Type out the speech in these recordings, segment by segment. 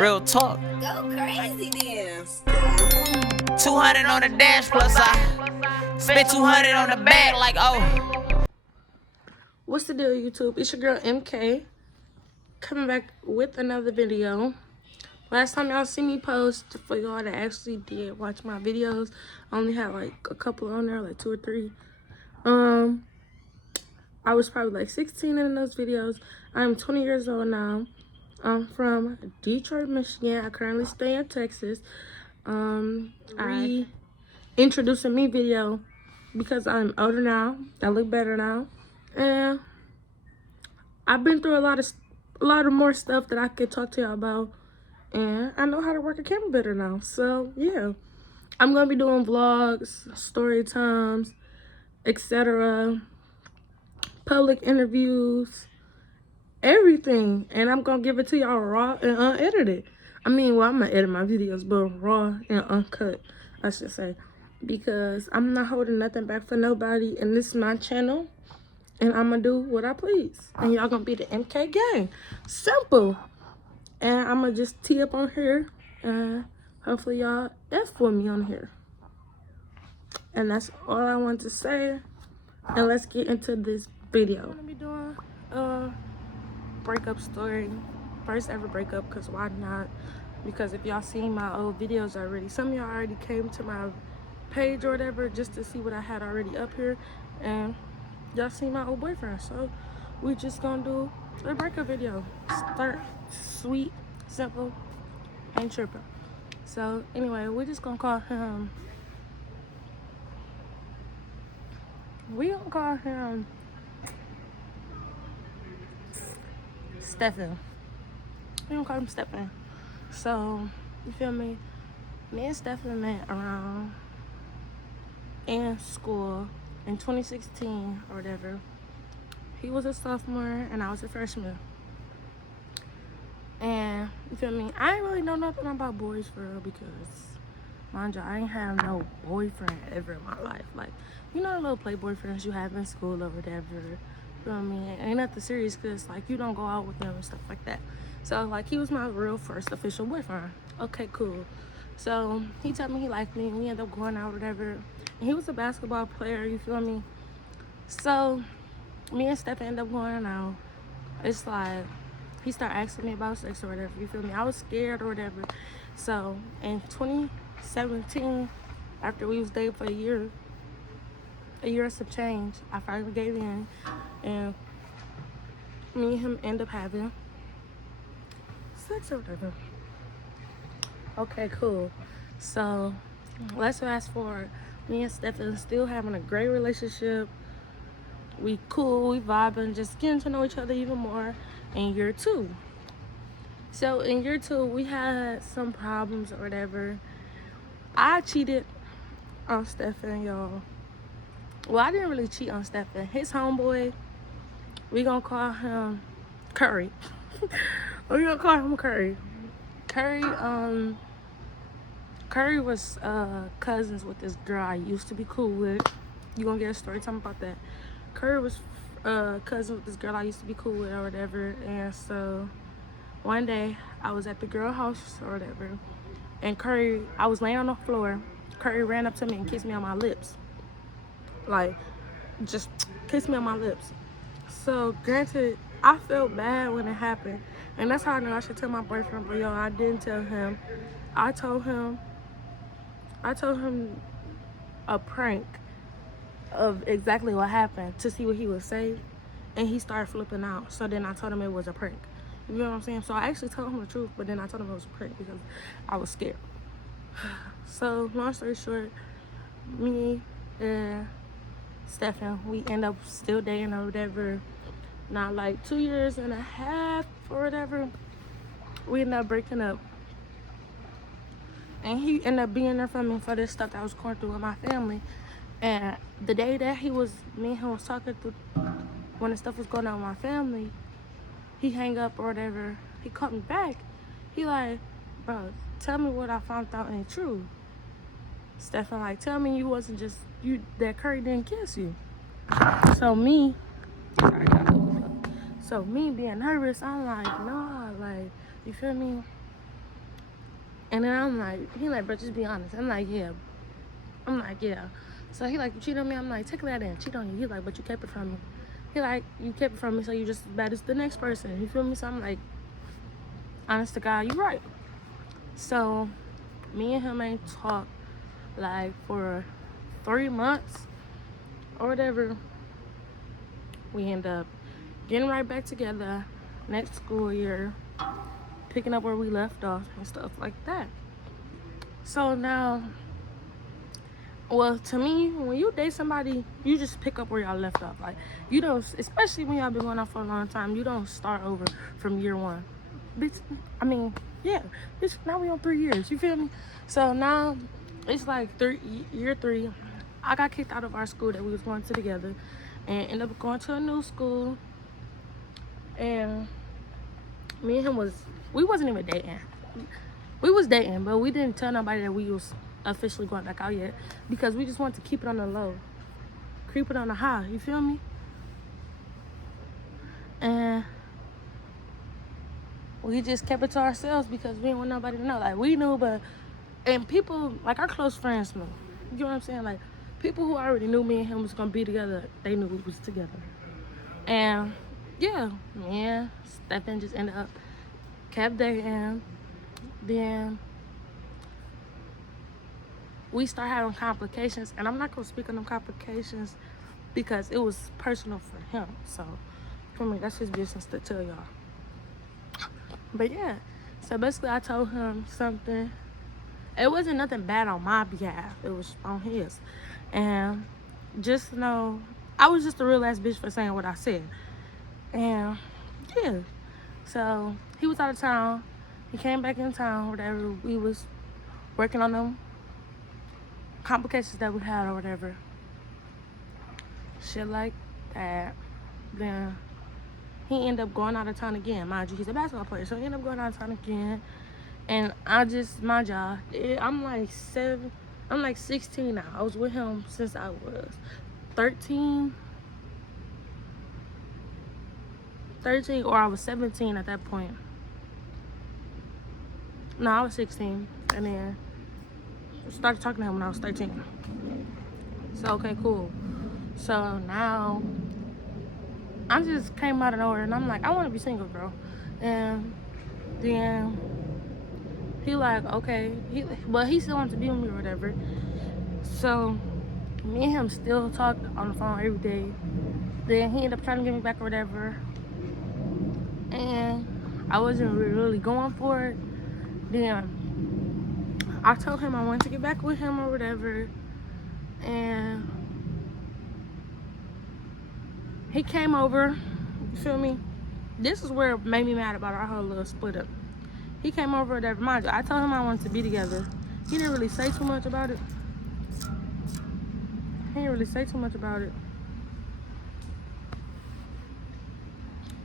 Real talk. Go crazy then. 200 on the dash plus I spent 200 on the bag like oh. What's the deal, YouTube? It's your girl MK coming back with another video. Last time y'all see me post, for y'all that actually did watch my videos, I only had like a couple on there, like 2 or 3. I was probably like 16 in those videos. I'm 20 years old now. I'm from Detroit, Michigan. I currently stay in Texas. I introducing me video because I'm older now. I look better now, and I've been through a lot of more stuff that I could talk to y'all about, and I know how to work a camera better now. So yeah, I'm gonna be doing vlogs, story times, etc., public interviews, everything, and I'm gonna give it to y'all raw and unedited. I'm gonna edit my videos, but raw and uncut, I should say, because I'm not holding nothing back for nobody, and this is my channel, and I'm gonna do what I please, and y'all gonna be the MK gang. Simple. And I'm gonna just tee up on here, and hopefully y'all F with me on here. And that's all I want to say, and let's get into this video. I'm gonna be doing a breakup story, first ever breakup, because why not? Because if y'all seen my old videos already, some of y'all already came to my page or whatever just to see what I had already up here, and y'all seen my old boyfriend, so we just gonna do a breakup video. Start sweet, simple, ain't tripping. So anyway, we're just gonna call him, Stephen. We gonna call him Stephen. So, you feel me? Me and Stephen met around in school in 2016 or whatever. He was a sophomore and I was a freshman. And you feel me? I ain't really know nothing about boys for real, because mind you, I ain't have no boyfriend ever in my life. Like, you know the little play boyfriends you have in school or whatever. You feel me? Ain't nothing serious, because like you don't go out with them and stuff like that. So like he was my real first official boyfriend. Okay, cool. So he told me he liked me, and we ended up going out or whatever. And he was a basketball player, you feel me? So me and Steph ended up going out. It's like he started asking me about sex or whatever, you feel me? I was scared or whatever. So in 2017, after we was dating for a year or some change, I finally gave in, and me and him end up having sex or whatever. Okay, cool. So let's fast forward. Me and Stephen still having a great relationship. We cool, we vibing, just getting to know each other even more in year 2. So in year 2, we had some problems or whatever. I cheated on Stephen, y'all. Well, I didn't really cheat on Stephen. His homeboy, we gonna call him Curry. We gonna call him Curry. Curry was cousins with this girl I used to be cool with. You gonna get a story time about that. Curry was cousin with this girl I used to be cool with or whatever. And so one day I was at the girl house or whatever, and Curry, I was laying on the floor. Curry ran up to me and kissed me on my lips. Like, just kissed me on my lips. So granted, I felt bad when it happened, and that's how I know I should tell my boyfriend. But yo, I didn't tell him. I told him a prank of exactly what happened to see what he would say, and he started flipping out. So then I told him it was a prank. You know what I'm saying? So I actually told him the truth, but then I told him it was a prank because I was scared. So long story short, me and Stephen, we end up still dating or whatever. Not like 2.5 years or whatever, we ended up breaking up. And he ended up being there for me for this stuff that I was going through with my family. And the day that me and him was talking through, when the stuff was going on with my family, he hang up or whatever. He called me back. He like, bro, tell me what I found out ain't true. Stephen like, tell me you wasn't just, that Curry didn't kiss you. So me being nervous, I'm like, nah, like, you feel me? And then I'm like, he like, bro, just be honest. I'm like, yeah. I'm like, yeah. So he like, you cheat on me? I'm like, technically I didn't cheat on you. He like, but you kept it from me. He like, you kept it from me, so you just as bad as the next person. You feel me? So I'm like, honest to God, you right. So me and him ain't talked like for 3 months or whatever. We end up getting right back together next school year, picking up where we left off and stuff like that. So now, well, to me, when you date somebody, you just pick up where y'all left off. Like, you don't, especially when y'all been going out for a long time, you don't start over from year one. Bitch, I mean, yeah, bitch, now we on 3 years, you feel me? So now, it's like year 3. I got kicked out of our school that we was going to together and ended up going to a new school. And me and him we wasn't even dating. We was dating, but we didn't tell nobody that we was officially going back out yet because we just wanted to keep it on the low, creep it on the high, you feel me? And we just kept it to ourselves because we didn't want nobody to know. Like, we knew, and people, like our close friends knew. You know what I'm saying? Like, people who already knew me and him was gonna be together, they knew we was together. And yeah, Stephen just ended up kept dating. Then we start having complications, and I'm not gonna speak on them complications because it was personal for him. So for me, that's his business to tell y'all. But yeah, so basically I told him something. It wasn't nothing bad on my behalf, it was on his. And just know I was just a real ass bitch for saying what I said. And yeah, so he was out of town, he came back in town, whatever. We was working on them complications that we had or whatever, shit like that. Then he ended up going out of town again. Mind you, he's a basketball player, so he ended up going out of town again. And I just, mind y'all, I'm like 16 now. I was with him since I was 13, or I was 17 at that point. No, I was 16, and then started talking to him when I was 13. So okay, cool. So now I just came out of nowhere, and I'm like, I want to be single, bro. And then he like, okay, but he still wanted to be with me or whatever. So me and him still talked on the phone every day. Then he ended up trying to get me back or whatever, and I wasn't really going for it. Then I told him I wanted to get back with him or whatever, and he came over. You feel me? This is where it made me mad about our whole little split up. He came over, whatever. Mind you, I told him I wanted to be together. He didn't really say too much about it.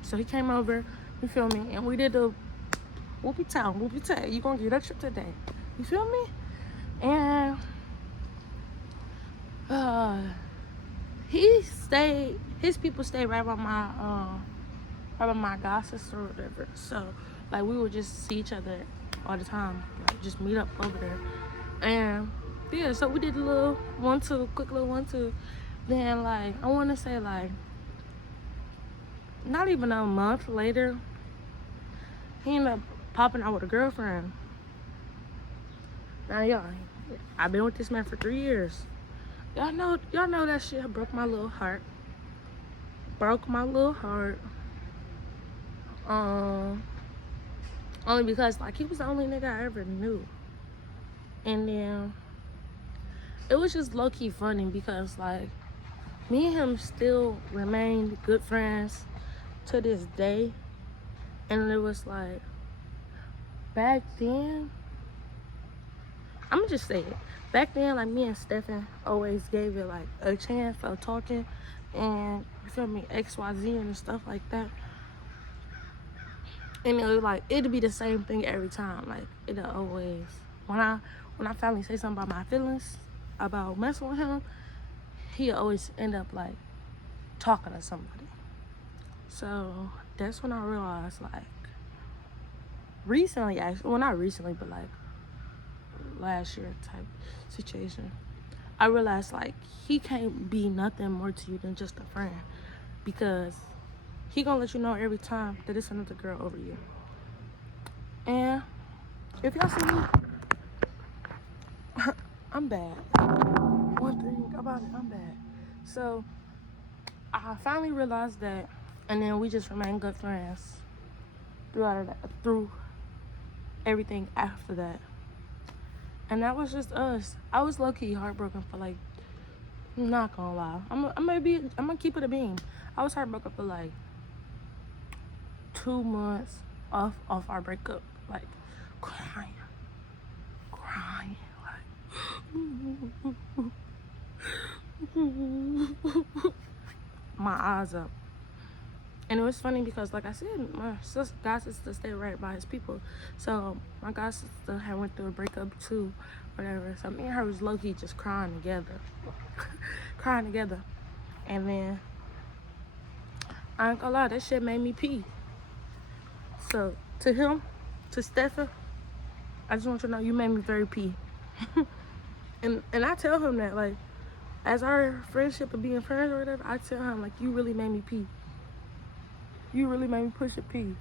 So he came over, you feel me? And we did the whoopie tay. You gonna get that trip today? You feel me? And his people stayed right by my god sister or whatever. So like we would just see each other all the time, like just meet up over there. And yeah, so we did a little quick little 1-2. Then like I want to say like not even a month later, he ended up popping out with a girlfriend. Now y'all, I've been with this man for 3 years. Y'all know that shit broke my little heart. Only because like he was the only nigga I ever knew. And then it was just low-key funny because like me and him still remained good friends to this day. And it was like back then, I'ma just say it. Back then, like me and Stephen always gave it like a chance for talking and you feel me, XYZ and stuff like that. And it was like it'd be the same thing every time. Like it'll always when I finally say something about my feelings about messing with him, he'll always end up like talking to somebody. So that's when I realized like recently, actually, well not recently, but like last year type situation, I realized like he can't be nothing more to you than just a friend, because he gonna let you know every time that it's another girl over you. And if y'all see me, I'm bad. One thing about it, I'm bad. So I finally realized that, and then we just remained good friends through everything after that. And that was just us. I was low-key heartbroken for like, I'm not gonna lie, I'm gonna keep it a beam. I was heartbroken for like 2 months off our breakup, like crying like my eyes up. And it was funny because, like I said, my god sister stayed right by his people. So my god sister had went through a breakup too, whatever. So me and her was low-key just crying together. Crying together. And then, I ain't gonna lie, that shit made me pee. So to him, to Stefan, I just want you to know you made me very pee. and I tell him that, like, as our friendship of being friends or whatever, I tell him, like, you really made me pee. You really made me push a pee.